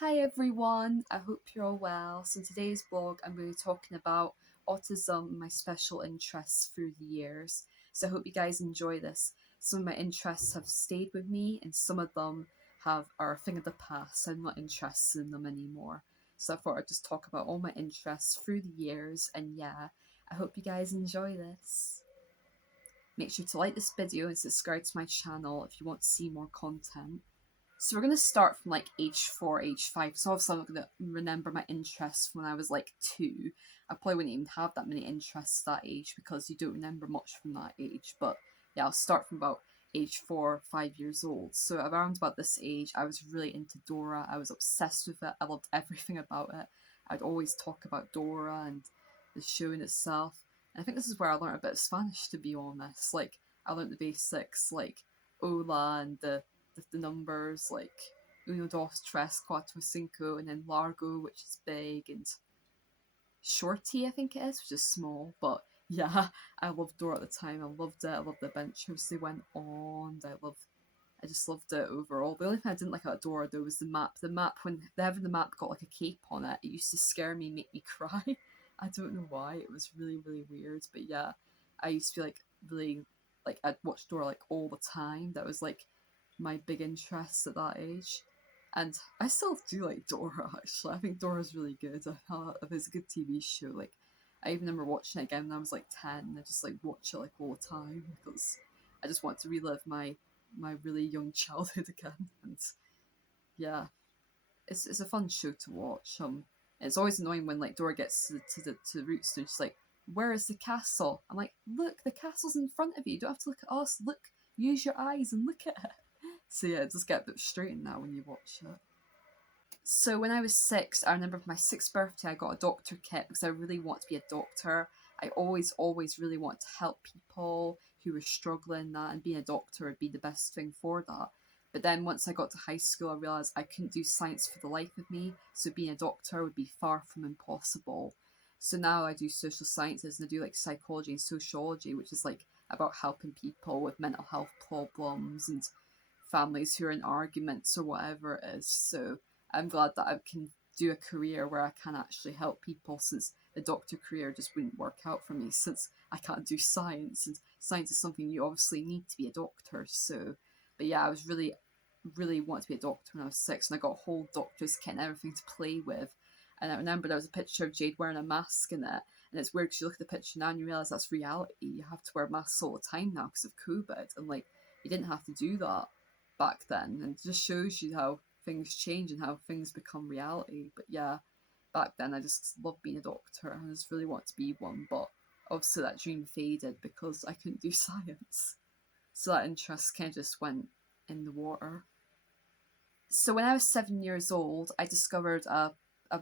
Hi everyone, I hope you're all well. So in today's blog I'm going to be talking about autism and my special interests through the years. So I hope you guys enjoy this. Some of my interests have stayed with me and some of them are a thing of the past. So I'm not interested in them anymore. So I thought I'd just talk about all my interests through the years, and yeah, I hope you guys enjoy this. Make sure to like this video and subscribe to my channel if you want to see more content. So we're going to start from like age 4, age 5. So obviously I'm not going to remember my interests when I was like 2. I probably wouldn't even have that many interests that age because you don't remember much from that age. But yeah, I'll start from about age 4, 5 years old. So around about this age, I was really into Dora. I was obsessed with it. I loved everything about it. I'd always talk about Dora and the show in itself. And I think this is where I learned a bit of Spanish, to be honest. Like, I learned the basics, like hola and the numbers like uno, dos, tres, cuatro, cinco, and then largo, which is big, and shorty, I think it is, which is small. But yeah, I loved Dora at the time. I loved it. I loved the adventures they went on. I just loved it overall. The only thing I didn't like about Dora though was the map. The map, whenever the map got like a cape on it, it used to scare me, make me cry. I don't know why. It was really, really weird. But yeah, I used to be like really like I'd watch Dora like all the time. That was like my big interest at that age. And I still do like Dora actually. I think Dora's really good. I thought it's a good TV show. Like I even remember watching it again when I was like 10. I just like watch it like all the time because I just want to relive my really young childhood again. And yeah, it's a fun show to watch. It's always annoying when like Dora gets to the roots and she's like, "Where is the castle?" I'm like, "Look, the castle's in front of you. You don't have to look at us. Look, use your eyes and look at it." So yeah, it does get a bit frustrating now when you watch it. So when I was 6, I remember for my 6th birthday, I got a doctor kit because I really want to be a doctor. I always really want to help people who were struggling that, and being a doctor would be the best thing for that. But then once I got to high school, I realised I couldn't do science for the life of me, so being a doctor would be far from impossible. So now I do social sciences and I do like psychology and sociology, which is like about helping people with mental health problems and families who are in arguments or whatever it is. So I'm glad that I can do a career where I can actually help people, since the doctor career just wouldn't work out for me since I can't do science, and science is something you obviously need to be a doctor. So but yeah, I was really wanted to be a doctor when I was 6, and I got a whole doctor's kit and everything to play with. And I remember there was a picture of Jade wearing a mask in it, and it's weird because you look at the picture now and you realise that's reality. You have to wear masks all the time now because of COVID, and like you didn't have to do that back then, and it just shows you how things change and how things become reality. But yeah, back then I just loved being a doctor and I just really wanted to be one, but obviously that dream faded because I couldn't do science. So that interest kind of just went in the water. So when I was 7 years old, I discovered a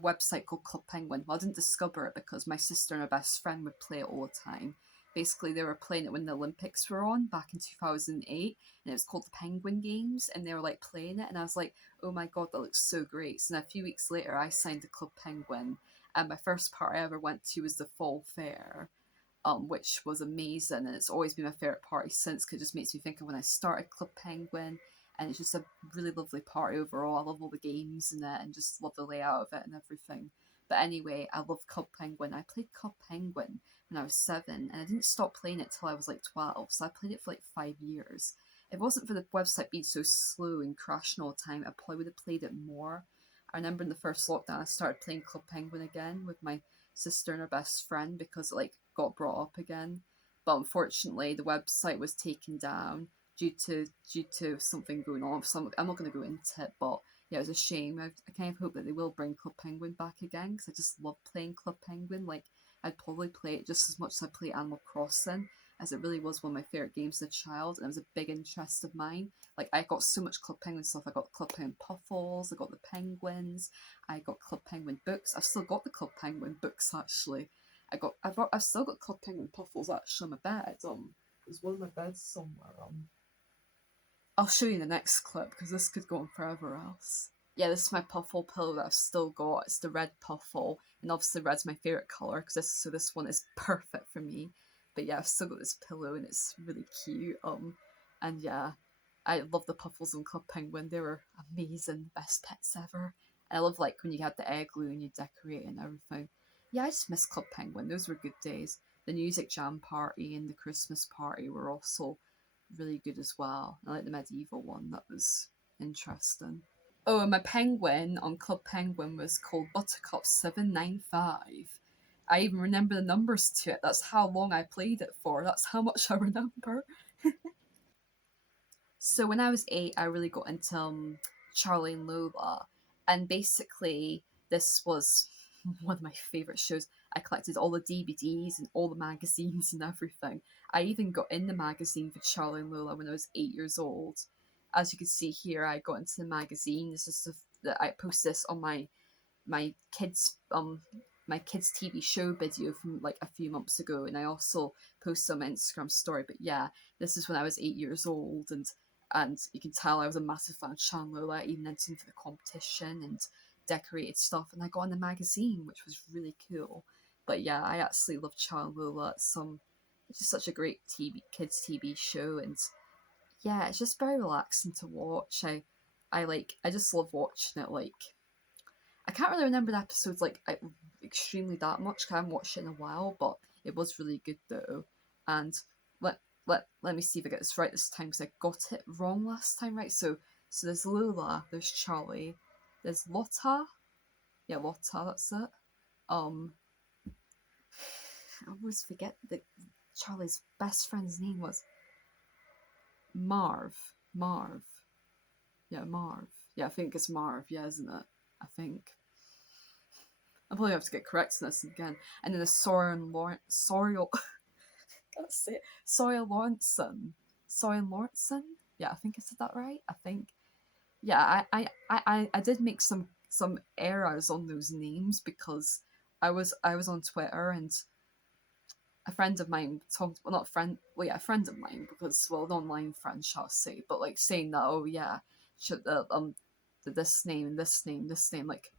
website called Club Penguin. Well, I didn't discover it because my sister and her best friend would play it all the time. Basically, they were playing it when the Olympics were on back in 2008, and it was called the Penguin Games, and they were like playing it, and I was like, oh my god, that looks so great. So then a few weeks later, I signed to Club Penguin, and my first part I ever went to was the fall fair, which was amazing, and it's always been my favorite party since because it just makes me think of when I started Club Penguin, and it's just a really lovely party overall. I love all the games in it and just love the layout of it and everything. But anyway, I love Club Penguin. I played Club Penguin when I was 7, and I didn't stop playing it till I was like 12, so I played it for like 5 years. If it wasn't for the website being so slow and crashing all the time, I probably would have played it more. I remember in the first lockdown, I started playing Club Penguin again with my sister and her best friend because it like got brought up again. But unfortunately, the website was taken down due to something going on. So I'm not going to go into it, but yeah, it was a shame. I kind of hope that they will bring Club Penguin back again because I just love playing Club Penguin. Like I'd probably play it just as much as I play Animal Crossing, as it really was one of my favorite games as a child, and it was a big interest of mine. Like I got so much Club Penguin stuff. I got Club Penguin Puffles, I got the penguins, I got Club Penguin books. I've still got the Club Penguin books actually. I've still got Club Penguin Puffles actually on my bed. There's one on my bed somewhere. I'll show you in the next clip because this could go on forever else. Yeah, this is my Puffle pillow that I've still got. It's the red Puffle, and obviously red's my favourite colour because this one is perfect for me. But yeah, I've still got this pillow and it's really cute. And yeah, I love the Puffles on Club Penguin. They were amazing, best pets ever. I love like when you had the igloo and you decorate and everything. Yeah, I just miss Club Penguin. Those were good days. The music jam party and the Christmas party were also really good as well. I like the medieval one. That was interesting. Oh, and my penguin on Club Penguin was called Buttercup 795. I even remember the numbers to it. That's how long I played it for. That's how much I remember. So when I was 8, I really got into Charlie and Lola, and basically this was one of my favorite shows. I collected all the DVDs and all the magazines and everything. I even got in the magazine for Charlie and Lola when I was 8 years old. As you can see here, I got into the magazine. This is the I post this on my kids my kids TV show video from like a few months ago, and I also posted on my Instagram story. But yeah, this is when I was 8 years old, and you can tell I was a massive fan of Lola. I even entered into the competition and decorated stuff, and I got in the magazine, which was really cool. But yeah, I absolutely love Lola. It's just such a great kids TV show, and yeah, it's just very relaxing to watch. I just love watching it. Like, I can't really remember the episodes like extremely that much. 'Cause I haven't watched it in a while, but it was really good though. And let me see if I get this right this time because I got it wrong last time. Right, so there's Lola, there's Charlie, there's Lotta. Yeah, Lotta, that's it. Um, I always forget that Charlie's best friend's name was Marv. Marv. Yeah, Marv. Yeah, I think it's Marv. Yeah, isn't it? I think. I'll probably have to get correcting this again. And then the Soren Lawrence, Sorial, that's it, Sawyer Lawrenson, Sawyer Lawrenson. Yeah, I think I said that right. I think. Yeah, I did make some errors on those names because I was on Twitter and a friend of mine talked, well, not a friend, well, yeah, a friend of mine because, well, an online friend, shall I say, but like saying that, oh yeah, should this name, this name, this name, like,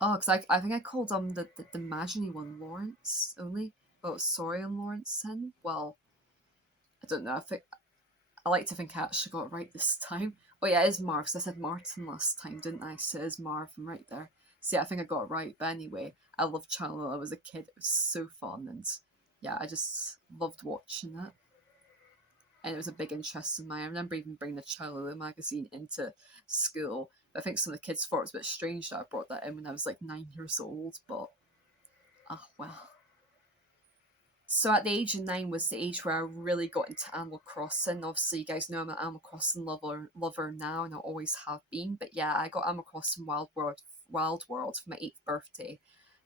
oh, because I think I called the Imagine one Lawrence only. Oh, sorry, I'm Lawrenceson. Well, I don't know. I like to think I actually got it right this time. Oh yeah, it is Marv. Because I said Martin last time, didn't I? So it is Marv. I'm right there. So yeah, I think I got it right. But anyway, I loved Channel when I was a kid. It was so fun, and yeah, I just loved watching it. And it was a big interest of mine. I remember even bringing the Chilo magazine into school. I think some of the kids thought it was a bit strange that I brought that in when I was like 9 years old, but ah, well. So at the age of 9 was the age where I really got into Animal Crossing. Obviously, you guys know I'm an Animal Crossing lover now, and I always have been. But yeah, I got Animal Crossing Wild World for my 8th birthday,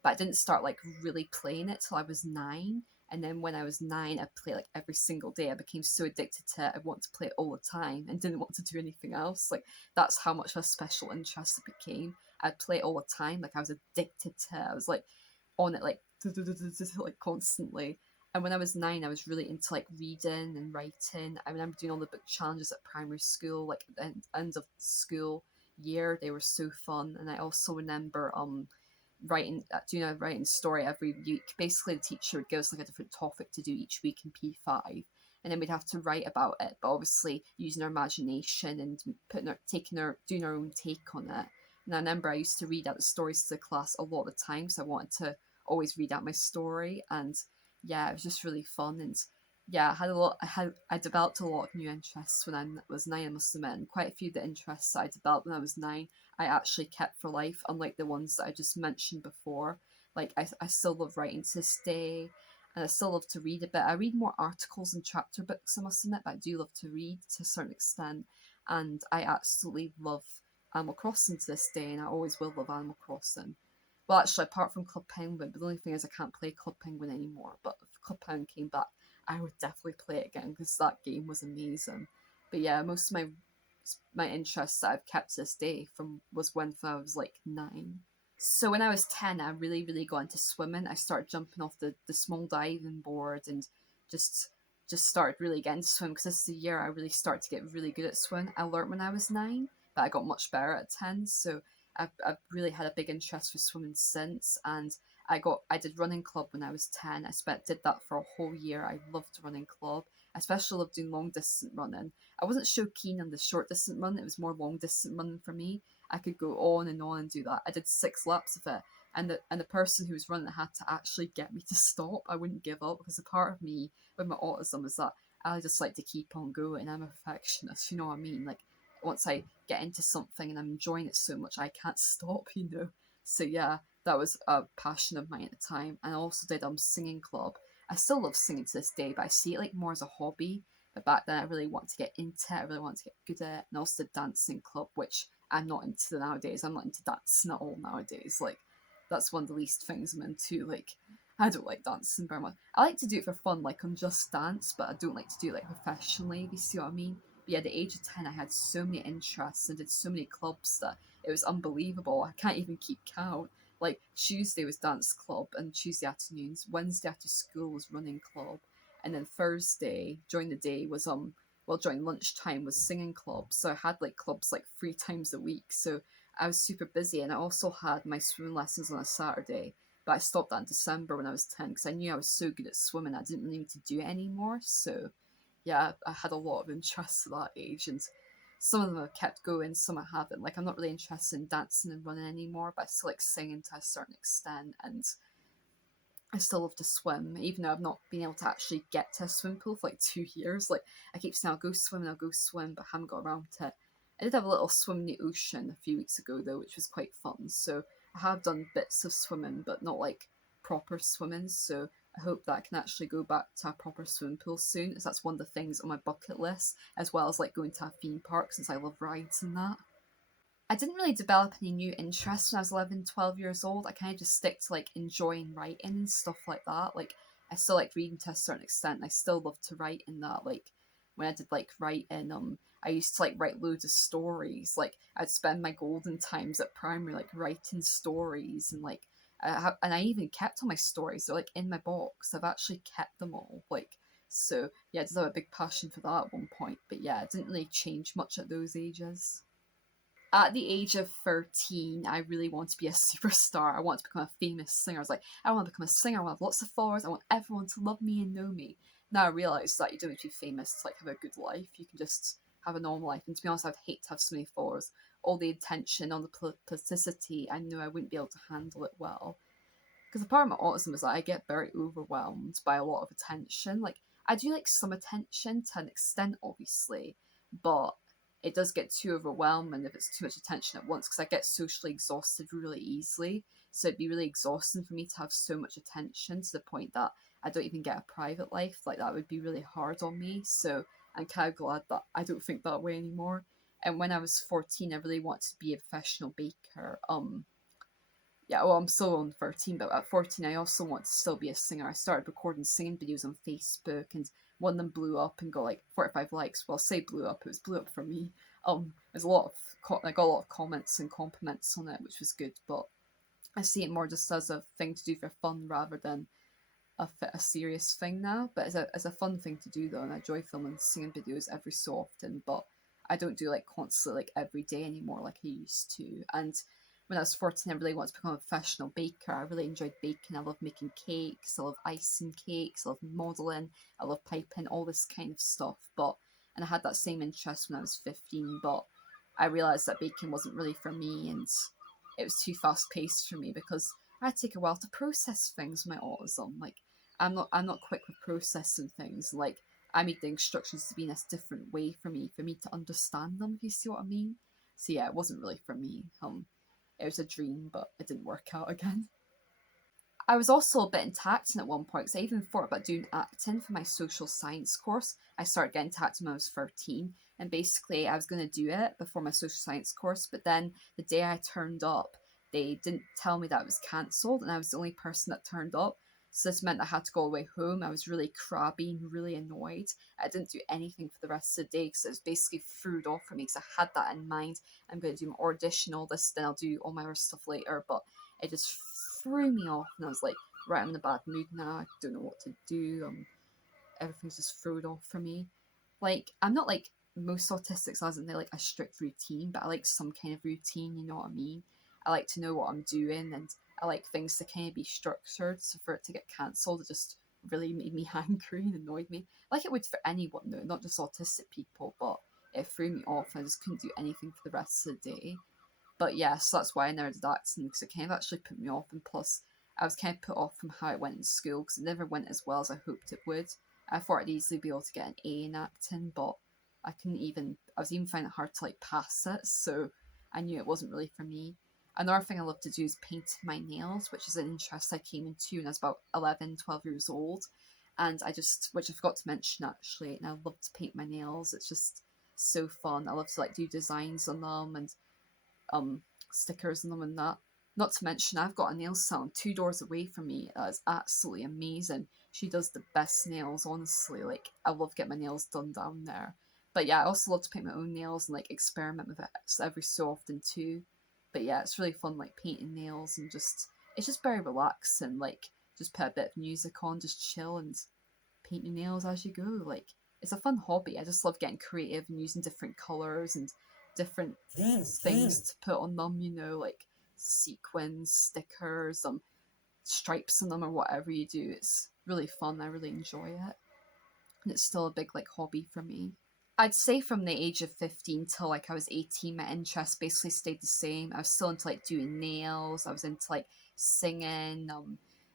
but I didn't start like really playing it till I was 9. And then when I was 9, I played like every single day. I became so addicted to it. I wanted to play it all the time and didn't want to do anything else. Like that's how much of a special interest it became. I'd play it all the time. Like I was addicted to it. I was like on it like like constantly. And when I was 9, I was really into like reading and writing. I remember doing all the book challenges at primary school, like at the end of school year. They were so fun. And I also remember writing doing a writing story every week. Basically, the teacher would give us like a different topic to do each week in P5, and then we'd have to write about it. But obviously, using our imagination and doing our own take on it. And I remember I used to read out the stories to the class a lot of the time, so I wanted to always read out my story. And yeah, it was just really fun. And yeah, I developed a lot of new interests when I was 9. I must admit, and quite a few of the interests that I developed when I was 9 I actually kept for life, unlike the ones that I just mentioned before. Like I still love writing to this day, and I still love to read a bit. I read more articles and chapter books, I must admit, but I do love to read to a certain extent, and I absolutely love Animal Crossing to this day, and I always will love Animal Crossing. Well, actually, apart from Club Penguin, but the only thing is I can't play Club Penguin anymore. But if Club Penguin came back, I would definitely play it again because that game was amazing. But yeah, most of my interests that I've kept to this day from was when I was like 9. So when I was 10, I really got into swimming. I started jumping off the small diving board and just just started really getting to swim because this is the year I really started to get really good at swimming. I learned when I was 9, but I got much better at 10. So I've really had a big interest for swimming since, and I did running club when I was 10. Did that for a whole year. I loved running club. I especially loved doing long distance running. I wasn't so keen on the short distance run. It was more long distance running for me. I could go on and do that. I did 6 laps of it, and the person who was running it had to actually get me to stop. I wouldn't give up, because a part of me with my autism is that I just like to keep on going. I'm a perfectionist, you know what I mean? Like, once I get into something and I'm enjoying it so much, I can't stop, you know. So yeah, that was a passion of mine at the time. And I also did singing club. I still love singing to this day, but I see it like more as a hobby. But back then, I really wanted to get into it. I really wanted to get good at it. And also the dancing club, which I'm not into nowadays. I'm not into dancing at all nowadays. Like, that's one of the least things I'm into. Like, I don't like dancing very much. I like to do it for fun, like on Just Dance, but I don't like to do it like professionally, if you see what I mean. But yeah, at the age of 10, I had so many interests and did so many clubs that it was unbelievable. I can't even keep count. Like, Tuesday was dance club and Tuesday afternoons. Wednesday after school was running club. And then Thursday during the day was well, during lunchtime was singing club. So I had like clubs like 3 times a week. So I was super busy, and I also had my swimming lessons on a Saturday. But I stopped that in December when I was 10, because I knew I was so good at swimming I didn't really need to do it anymore. So yeah, I had a lot of interests at that age, and some of them have kept going, some I haven't. Like, I'm not really interested in dancing and running anymore, but I still like singing to a certain extent, and I still love to swim, even though I've not been able to actually get to a swimming pool for like 2 years. Like, I keep saying I'll go swim, but I haven't got around to it. I did have a little swim in the ocean a few weeks ago though, which was quite fun. So I have done bits of swimming, but not like proper swimming. So I hope that I can actually go back to a proper swimming pool soon, as that's one of the things on my bucket list, as well as like going to a theme park, since I love rides and that. I didn't really develop any new interests when I was 11, 12 years old. I kind of just stick to like enjoying writing and stuff like that. Like, I still like reading to a certain extent. I still love to write in that. Like, when I did like writing, I used to like write loads of stories. Like, I'd spend my golden times at primary like writing stories, and like and I even kept all my stories. They're like in my box. I've actually kept them all. Like, so yeah, I did have a big passion for that at one point. But yeah, it didn't really change much at those ages. At the age of 13, I really want to be a superstar. I want to become a famous singer. I was like, I want to become a singer. I want to have lots of followers. I want everyone to love me and know me. Now I realise that you don't need to be famous to like have a good life. You can just have a normal life. And to be honest, I'd hate to have so many followers. All the attention, all the publicity, I know I wouldn't be able to handle it well. Because a part of my autism is that I get very overwhelmed by a lot of attention. Like, I do like some attention to an extent, obviously, but it does get too overwhelming if it's too much attention at once, because I get socially exhausted really easily. So it'd be really exhausting for me to have so much attention to the point that I don't even get a private life. Like, that would be really hard on me. So I'm kind of glad that I don't think that way anymore. And when I was 14, I really wanted to be a professional baker. Yeah, well, I'm still on 13, but at 14, I also want to still be a singer. I started recording singing videos on Facebook, and one of them blew up and got like 45 likes. Well, I'll say blew up, it was blew up for me. There's a lot of, I got a lot of comments and compliments on it, which was good, but I see it more just as a thing to do for fun rather than a serious thing now. But as a fun thing to do though, and I enjoy filming singing videos every so often, but I don't do like constantly like every day anymore like I used to. And when I was 14, I really wanted to become a professional baker. I really enjoyed baking. I love making cakes. I love icing cakes. I love modelling. I love piping, all this kind of stuff. And I had that same interest when I was 15, but I realised that baking wasn't really for me, and it was too fast paced for me, because I take a while to process things with my autism. Like, I'm not quick with processing things. Like, I need the instructions to be in a different way for me to understand them, if you see what I mean. So yeah, it wasn't really for me. It was a dream, but it didn't work out again. I was also a bit into acting at one point, because I even thought about doing acting for my social science course. I started getting into acting when I was 13, and basically I was going to do it before my social science course, but then the day I turned up, they didn't tell me that it was cancelled, and I was the only person that turned up. So this meant I had to go all the way home. I was really crabby and really annoyed. I didn't do anything for the rest of the day, because it was basically food off for me, because I had that in mind. I'm going to do my audition, all this, then I'll do all my other stuff later, but it just threw me off, and I was like, right, I'm in a bad mood now. I don't know what to do. Everything's just thrown off for me. Like, I'm not like most autistics, as in they like a strict routine, but I like some kind of routine. You know what I mean? I like to know what I'm doing, and I like things to kind of be structured. So for it to get cancelled, it just really made me angry and annoyed me. Like it would for anyone, though, not just autistic people. But it threw me off. I just couldn't do anything for the rest of the day. But yeah, so that's why I never did acting, because it kind of actually put me off, and plus I was kind of put off from how it went in school because it never went as well as I hoped it would. I thought I'd easily be able to get an A in acting, but I couldn't even. I was even finding it hard to like pass it, so I knew it wasn't really for me. Another thing I love to do is paint my nails, which is an interest I came into when I was about 11, 12 years old. And I just, which I forgot to mention actually, and I love to paint my nails. It's just so fun. I love to like do designs on them and um stickers on them and that. Not to mention, I've got a nail salon 2 doors away from me that is absolutely amazing. She does the best nails, honestly. Like, I love getting my nails done down there. But yeah, I also love to paint my own nails and like experiment with it every so often too. But yeah, it's really fun like painting nails and just it's just very relaxing. Like, just put a bit of music on, just chill and paint your nails as you go. Like, it's a fun hobby. I just love getting creative and using different colors and different things to put on them. Like sequins, stickers, stripes on them, or whatever you do. It's really fun. I really enjoy it, and it's still a big like hobby for me. I'd say from the age of 15 till like I was 18, my interests basically stayed the same. I was still into like doing nails, I was into like singing,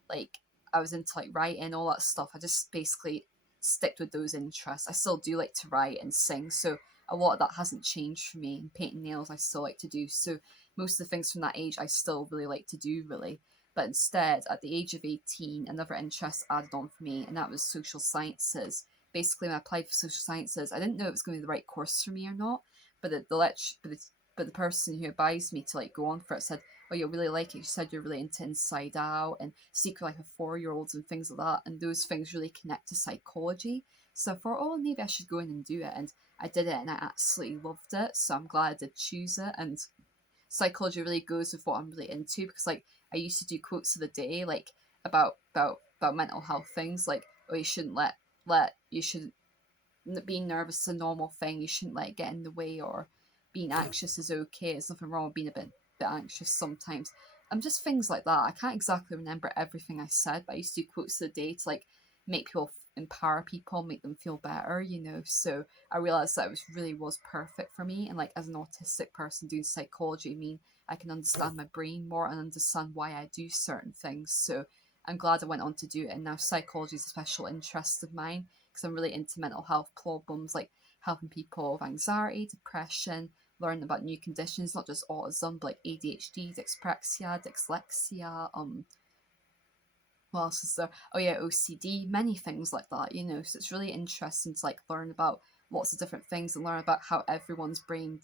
like I was into like writing, all that stuff. I just basically sticked with those interests. I still do like to write and sing, so a lot of that hasn't changed for me. And painting nails I still like to do. So most of the things from that age I still really like to do really. But instead, at the age of 18, another interest added on for me, and that was social sciences. Basically, when I applied for social sciences, I didn't know it was going to be the right course for me or not. But the person who advised me to like go on for it said, "Oh, you'll really like it." She said you're really into Inside Out and Secret Life of 4-Year-Olds and things like that, and those things really connect to psychology. So I thought, oh, maybe I should go in and do it, and I did it, and I absolutely loved it. So I'm glad I did choose it, and psychology really goes with what I'm really into because like I used to do quotes of the day like about mental health things like, oh, you shouldn't let you should being nervous is a normal thing. You shouldn't let it get in the way, or being anxious is okay. There's nothing wrong with being a bit anxious sometimes. Just things like that. I can't exactly remember everything I said, but I used to do quotes of the day to like make people empower people, make them feel better. So I realized that it really was perfect for me. And like as an autistic person doing psychology, I mean, I can understand my brain more and understand why I do certain things. So I'm glad I went on to do it. And now psychology is a special interest of mine because I'm really into mental health problems, like helping people with anxiety, depression, learning about new conditions, not just autism, but like ADHD, dyspraxia, dyslexia, what else is there? Oh yeah, OCD, many things like that. So it's really interesting to like learn about lots of different things and learn about how everyone's brain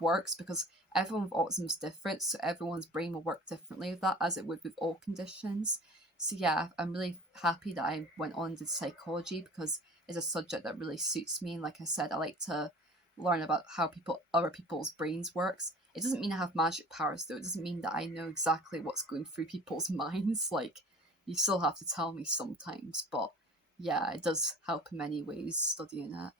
works because everyone with autism is different, so everyone's brain will work differently with that as it would with all conditions. So yeah, I'm really happy that I went on to psychology because it's a subject that really suits me. And like I said, I like to learn about how other people's brains works. It doesn't mean I have magic powers though. It doesn't mean that I know exactly what's going through people's minds. Like, you still have to tell me sometimes, but yeah, it does help in many ways studying it.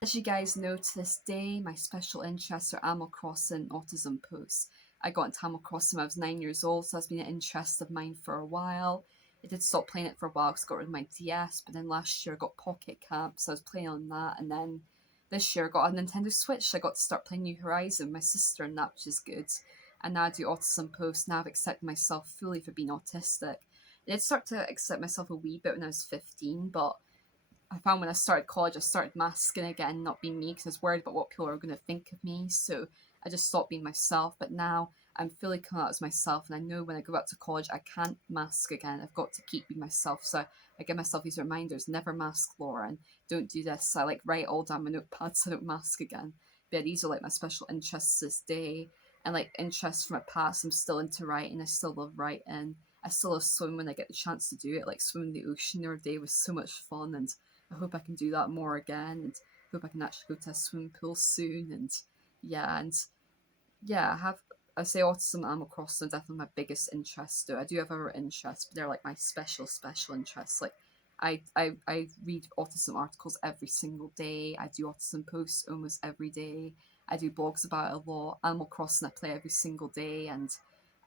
As you guys know, to this day, my special interests are Animal Crossing, autism posts. I got into Animal Crossing when I was 9 years old, so that's been an interest of mine for a while. I did stop playing it for a while because I got rid of my DS, but then last year I got Pocket Camp, so I was playing on that, and then this year I got a Nintendo Switch, so I got to start playing New Horizon with my sister, and that, which is good. And now I do autism posts, now I've accepted myself fully for being autistic. I did start to accept myself a wee bit when I was 15, but I found when I started college, I started masking again, not being me, because I was worried about what people are going to think of me. So I just stopped being myself. But now I'm fully coming out as myself, and I know when I go back to college, I can't mask again. I've got to keep being myself. So I give myself these reminders: never mask, Laura, and don't do this. I like write all down my notepads so I don't mask again. But yeah, these are like my special interests this day, and like interests from my past. I'm still into writing. I still love writing. I still love swimming when I get the chance to do it. Like swimming in the ocean the other day was so much fun, and I hope I can do that more again, and hope I can actually go to a swimming pool soon. And yeah, I say autism and Animal Crossing are definitely my biggest interests. Though I do have other interests, but they're like my special interests. Like I read autism articles every single day. I do autism posts almost every day. I do blogs about it a lot. Animal Crossing I play every single day, and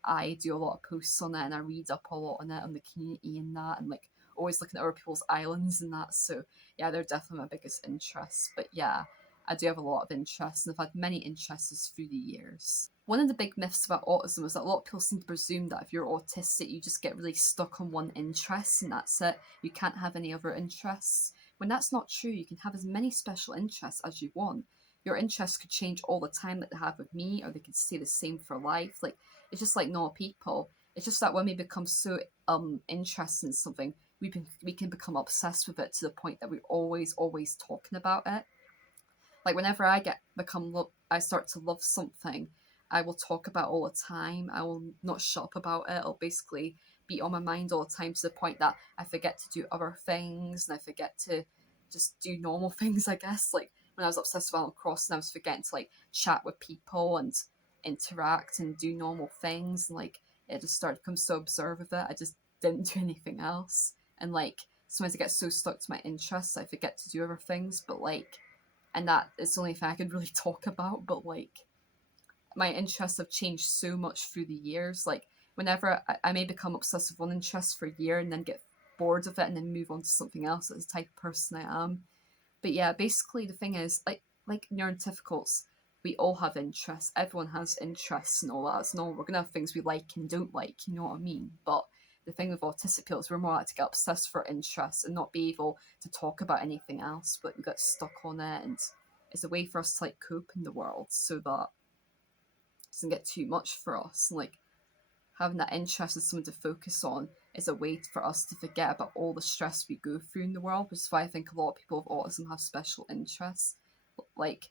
I do a lot of posts on it, and I read up a lot on it, on the community and that, and like always looking at other people's islands and that. So yeah, they're definitely my biggest interests. But yeah, I do have a lot of interests, and I've had many interests through the years. One of the big myths about autism is that a lot of people seem to presume that if you're autistic, you just get really stuck on one interest and that's it. You can't have any other interests. When that's not true, you can have as many special interests as you want. Your interests could change all the time, like they have with me, or they could stay the same for life. Like, it's just like normal people. It's just that when we become so interested in something, we can become obsessed with it to the point that we're always talking about it. Like whenever I start to love something, I will talk about it all the time. I will not shut up about it. It'll basically be on my mind all the time to the point that I forget to do other things and I forget to just do normal things, I guess. Like when I was obsessed with Animal Crossing, I was forgetting to like chat with people and interact and do normal things, and like it just started to become so obsessed with it. I just didn't do anything else. And like sometimes I get so stuck to my interests I forget to do other things, but like, and that is the only thing I could really talk about. But like, my interests have changed so much through the years. Like, whenever I may become obsessed with one interest for a year and then get bored of it and then move on to something else. That's the type of person I am. But yeah, basically the thing is, like neurotypicals, we all have interests. Everyone has interests and all that. It's normal. We're gonna have things we like and don't like. You know what I mean? But the thing with autistic people is we're more likely to get obsessed for interests and not be able to talk about anything else. But we get stuck on it, and it's a way for us to like cope in the world so that it doesn't get too much for us. And like having that interest in something to focus on is a way for us to forget about all the stress we go through in the world, which is why I think a lot of people with autism have special interests. Like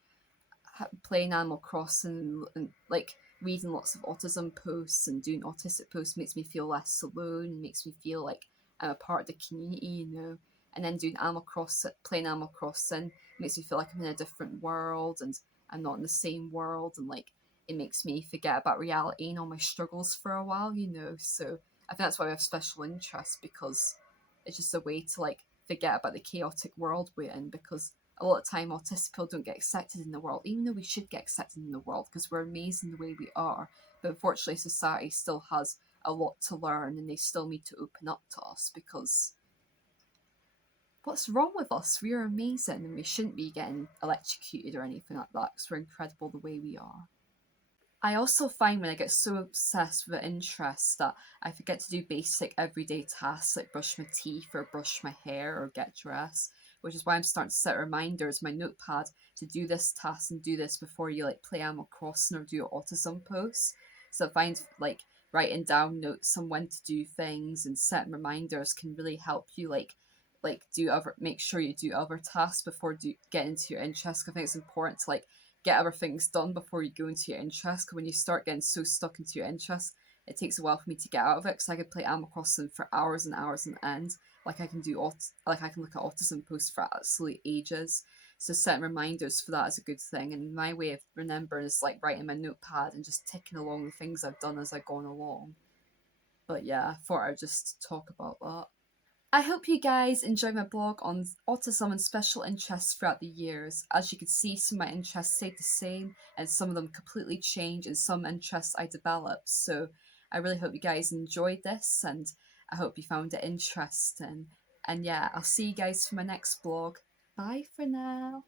playing Animal Crossing and like reading lots of autism posts and doing autistic posts makes me feel less alone and makes me feel like I'm a part of the community, you know. And then doing Animal Crossing, playing Animal Crossing makes me feel like I'm in a different world and I'm not in the same world, and like it makes me forget about reality and all my struggles for a while, you know. So I think that's why we have special interests, because it's just a way to like forget about the chaotic world we're in, because a lot of time autistic people don't get accepted in the world, even though we should get accepted in the world because we're amazing the way we are. But unfortunately, society still has a lot to learn and they still need to open up to us, because what's wrong with us? We are amazing and we shouldn't be getting electrocuted or anything like that because we're incredible the way we are. I also find when I get so obsessed with an interest that I forget to do basic everyday tasks like brush my teeth or brush my hair or get dressed, which is why I'm starting to set reminders in my notepad to do this task and do this before you like play Animal Crossing or do your autism posts. So I find like writing down notes on when to do things and setting reminders can really help you like do other, make sure you do other tasks before get into your interest. I think it's important to like get other things done before you go into your interest. Because when you start getting so stuck into your interest, it takes a while for me to get out of it. Because I could play Animal Crossing for hours and hours on end. Like I can like I can look at autism posts for absolutely ages. So setting reminders for that is a good thing. And my way of remembering is like writing my notepad and just ticking along the things I've done as I've gone along. But yeah, I thought I'd just talk about that. I hope you guys enjoy my blog on autism and special interests throughout the years. As you can see, some of my interests stayed the same and some of them completely changed, and some interests I developed. So I really hope you guys enjoyed this and I hope you found it interesting. And yeah, I'll see you guys for my next blog. Bye for now.